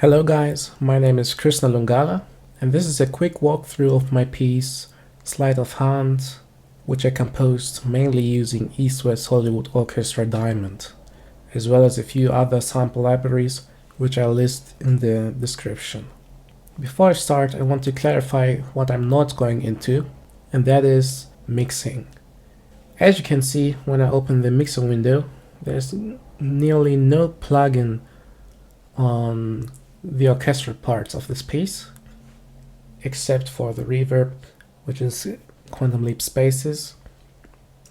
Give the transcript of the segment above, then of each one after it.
Hello guys, my name is Krishna Lungala, and this is a quick walkthrough of my piece Sleight of Hand, which I composed mainly using East West Hollywood Orchestra Diamond, as well as a few other sample libraries which I'll list in the description. Before I start, I want to clarify what I'm not going into, and that is mixing. As you can see, when I open the mixer window, there's nearly no plugin on the orchestral parts of this piece, except for the reverb, which is Quantum Leap Spaces.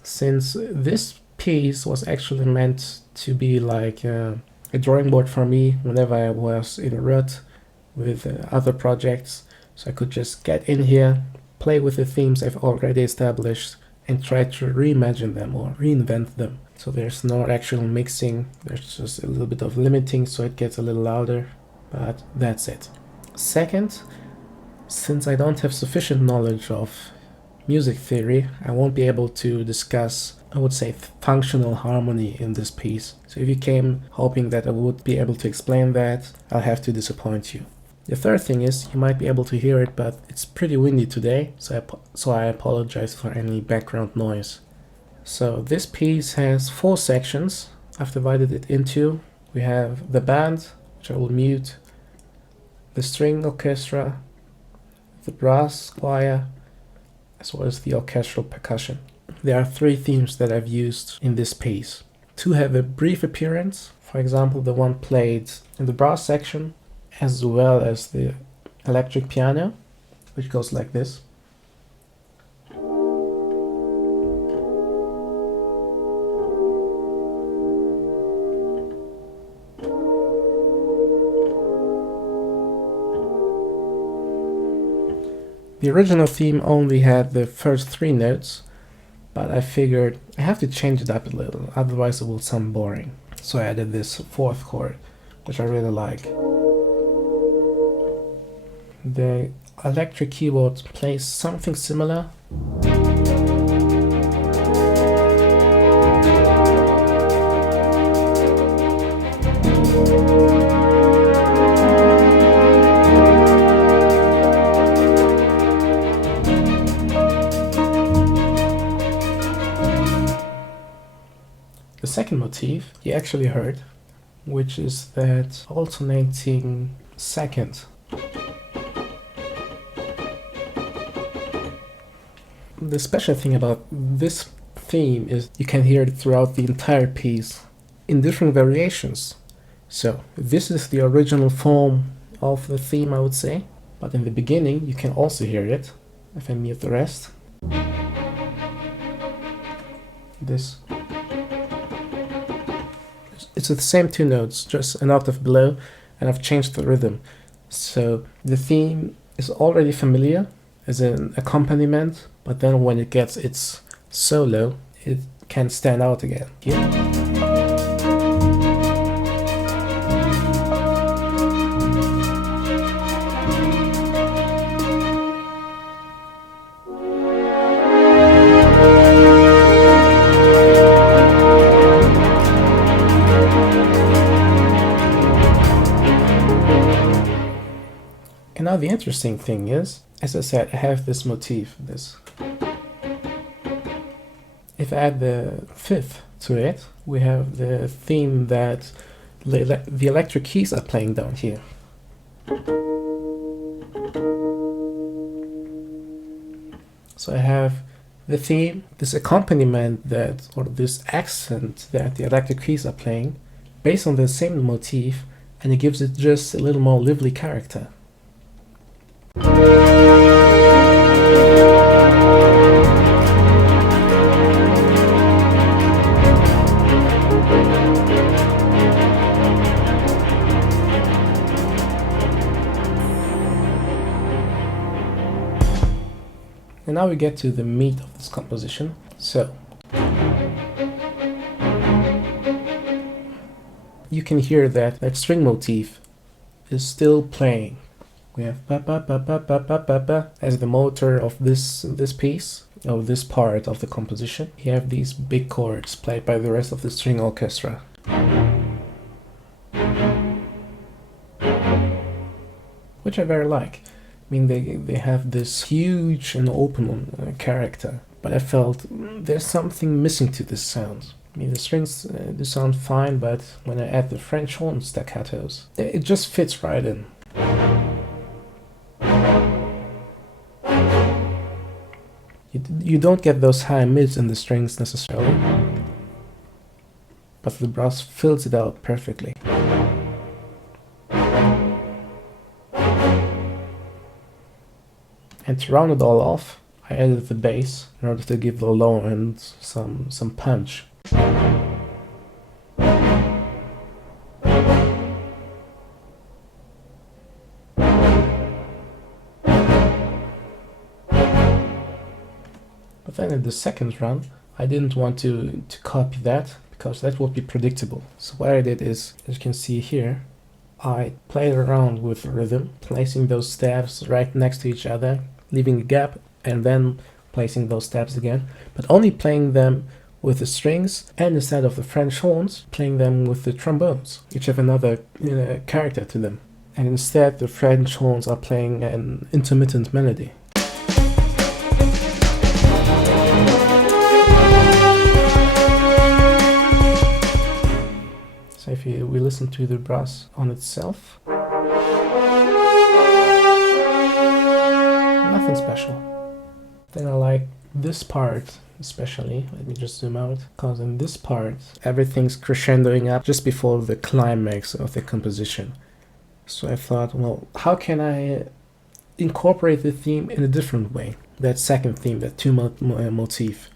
Since this piece was actually meant to be like a drawing board for me whenever I was in a rut with other projects, so I could just get in here, play with the themes I've already established, and try to reimagine them or reinvent them. So there's no actual mixing, there's just a little bit of limiting so it gets a little louder, but that's it. Second, since I don't have sufficient knowledge of music theory, I won't be able to discuss, I would say, functional harmony in this piece. So if you came hoping that I would be able to explain that, I'll have to disappoint you. The third thing is, you might be able to hear it, but it's pretty windy today, so I apologize for any background noise. So this piece has 4 sections. I've divided it into. We have the band, which I will mute, the string orchestra, the brass choir, as well as the orchestral percussion. There are 3 themes that I've used in this piece. 2 have a brief appearance, for example the one played in the brass section, as well as the electric piano, which goes like this. The original theme only had the first 3 notes, but I figured I have to change it up a little, otherwise it will sound boring. So I added this 4th chord, which I really like. The electric keyboard plays something similar. The second motif you actually heard, which is that alternating second. The special thing about this theme is you can hear it throughout the entire piece in different variations. So this is the original form of the theme, I would say, but in the beginning you can also hear it if I mute the rest. This. It's the same 2 notes, just an octave below, and I've changed the rhythm. So the theme is already familiar as an accompaniment, but then when it gets its solo, it can stand out again. Here. And now the interesting thing is, as I said, I have this motif, this. If I add the 5th to it, we have the theme that the electric keys are playing down here. So I have the theme, this accompaniment that, or this accent that the electric keys are playing, based on the same motif, and it gives it just a little more lively character. And now we get to the meat of this composition. So you can hear that string motif is still playing. We have ba ba ba ba ba ba ba ba as the motor of this piece, of this part of the composition. You have these big chords played by the rest of the string orchestra. which I very like. I mean, they have this huge and open character, but I felt there's something missing to this sound. I mean, the strings do sound fine, but when I add the French horn staccatos, it just fits right in. You don't get those high mids in the strings necessarily, but the brass fills it out perfectly. And to round it all off, I added the bass in order to give the low end some punch. But then in the second run, I didn't want to copy that, because that would be predictable. So what I did is, as you can see here, I played around with rhythm, placing those stabs right next to each other, leaving a gap, and then placing those stabs again, but only playing them with the strings, and instead of the French horns, playing them with the trombones, which have another character to them. And instead the French horns are playing an intermittent melody. So if we listen to the brass on itself, nothing special. Then I like this part especially. Let me just zoom out, because in this part everything's crescendoing up just before the climax of the composition. So I thought, well, how can I incorporate the theme in a different way? That second theme, that two motif.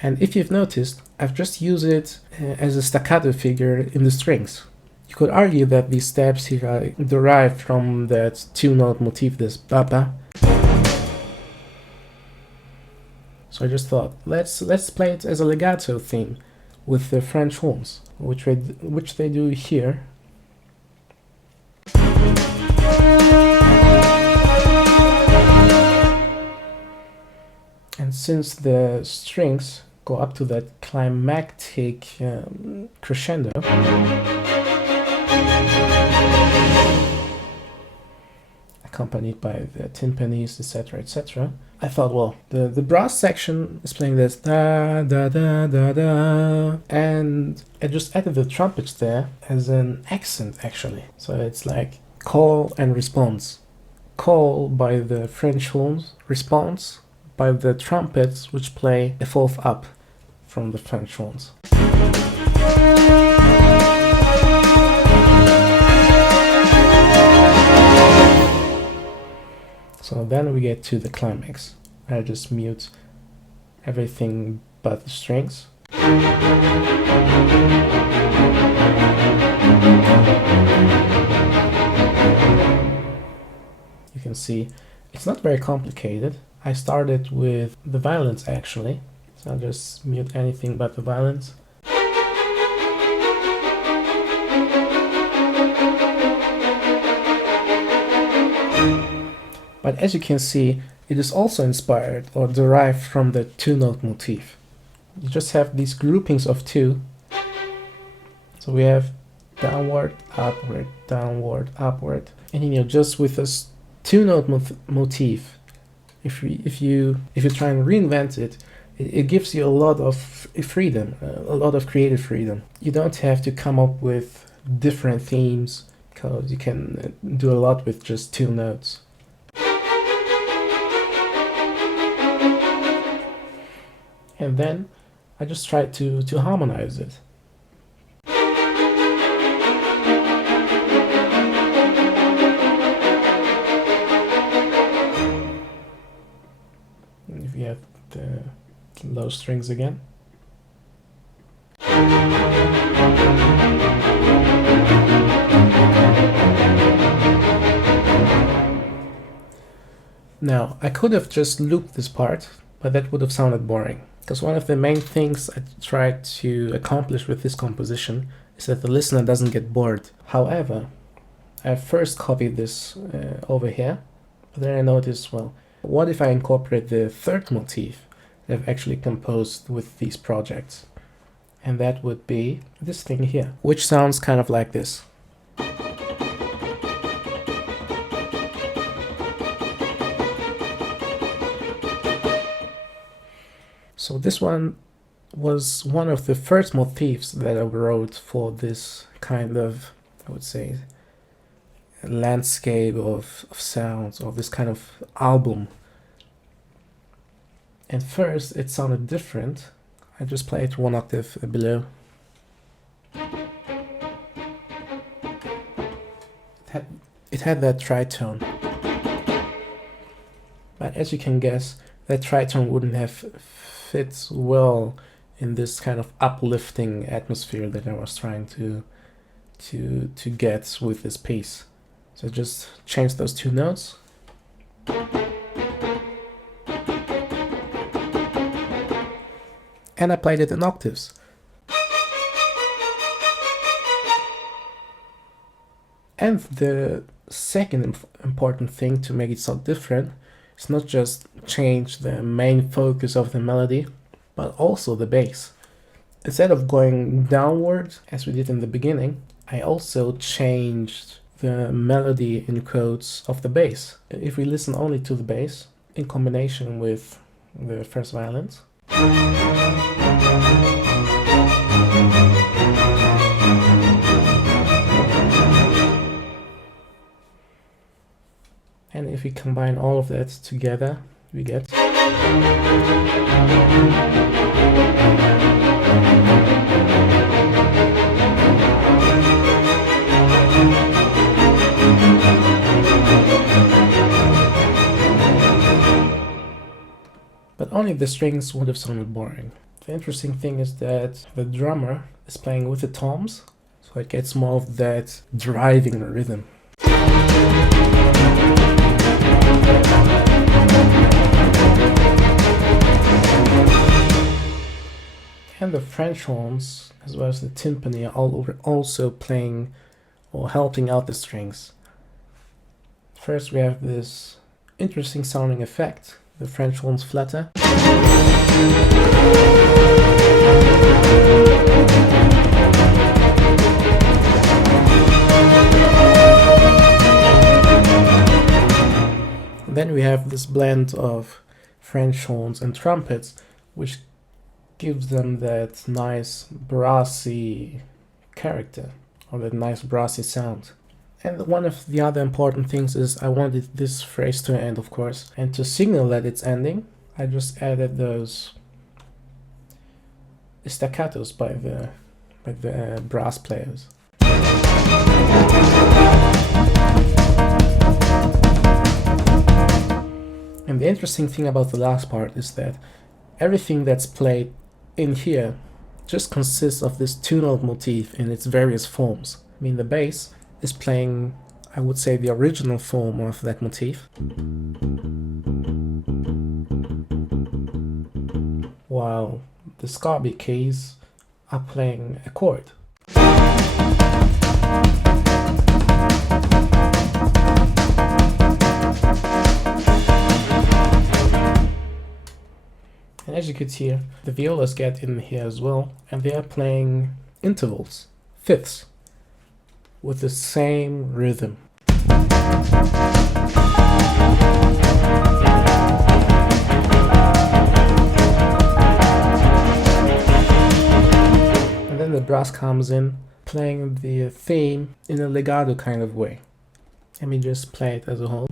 And if you've noticed, I've just used it as a staccato figure in the strings. You could argue that these stabs here are derived from that two-note motif, this ba-ba. So I just thought, let's play it as a legato theme with the French horns, which they do here. And since the strings go up to that climactic crescendo, accompanied by the timpanis, etc., etc., I thought, well, the brass section is playing this da da da da da, and I just added the trumpets there as an accent, actually. So it's like call and response. Call by the French horns, response by the trumpets, which play a fourth up from the French horns. So then we get to the climax. I just mute everything but the strings. You can see it's not very complicated. I started with the violins actually, so I'll just mute anything but the violins. But as you can see, it is also inspired or derived from the two-note motif. You just have these groupings of two. So we have downward, upward, downward, upward, and just with this two-note motif. If you try and reinvent it, it gives you a lot of freedom, a lot of creative freedom. You don't have to come up with different themes, because you can do a lot with just two notes. And then I just tried to harmonize it. And if you have the low strings again. Now, I could have just looped this part, but that would have sounded boring. Because one of the main things I tried to accomplish with this composition is that the listener doesn't get bored. However, I first copied this over here, but then I noticed, well, what if I incorporate the third motif that I've actually composed with these projects? And that would be this thing here, which sounds kind of like this. So this one was one of the first motifs that I wrote for this kind of, I would say, landscape of sounds, or this kind of album. And first it sounded different. I just play it one octave below. It had that tritone. But as you can guess, that tritone wouldn't have fit well in this kind of uplifting atmosphere that I was trying to get with this piece. So just change those two notes. And I played it in octaves. And the second important thing to make it sound different is not just change the main focus of the melody, but also the bass. Instead of going downward, as we did in the beginning, I also changed the melody in quotes of the bass. If we listen only to the bass, in combination with the first violins, and if we combine all of that together, we get. But only the strings would have sounded boring. The interesting thing is that the drummer is playing with the toms, so it gets more of that driving rhythm. And the French horns, as well as the timpani, are also playing or helping out the strings. First we have this interesting sounding effect. The French horns flutter. Then we have this blend of French horns and trumpets, which gives them that nice brassy character, or that nice brassy sound. And one of the other important things is I wanted this phrase to end, of course, and to signal that it's ending, I just added those staccatos by the brass players. And the interesting thing about the last part is that everything that's played in here just consists of this two-note motif in its various forms. I mean, the bass is playing, I would say, the original form of that motif, while the Scarbee keys are playing a chord. And as you could hear, the violas get in here as well, and they are playing intervals, fifths, with the same rhythm. And then the brass comes in, playing the theme in a legato kind of way. Let me just play it as a whole.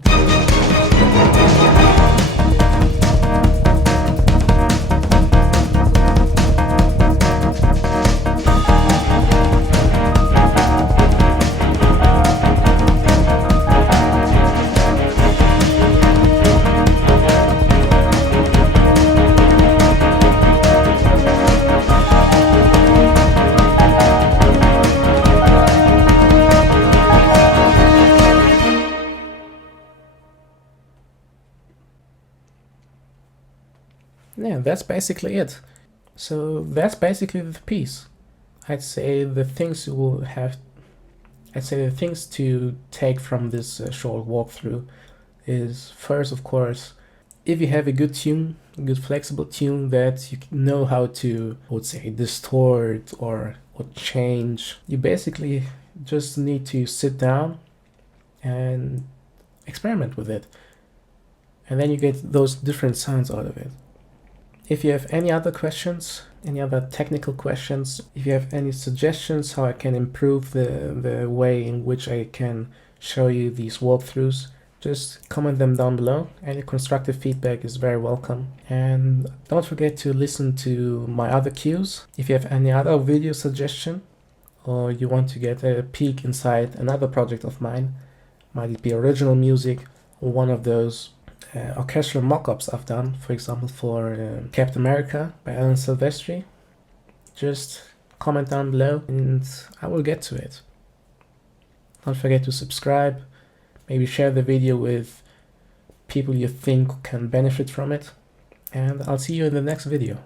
Yeah, that's basically it. So that's basically the piece. I'd say the things to take from this short walkthrough is, first, of course, if you have a good tune, a good flexible tune that you know how to, I would say, distort or change, you basically just need to sit down and experiment with it. And then you get those different sounds out of it. If you have any other questions, any other technical questions, if you have any suggestions how I can improve the way in which I can show you these walkthroughs, just comment them down below. Any constructive feedback is very welcome. And don't forget to listen to my other cues. If you have any other video suggestion, or you want to get a peek inside another project of mine, might it be original music or one of those orchestral mock-ups I've done, for example for Captain America by Alan Silvestri, just comment down below and I will get to it. Don't forget to subscribe, maybe share the video with people you think can benefit from it, and I'll see you in the next video.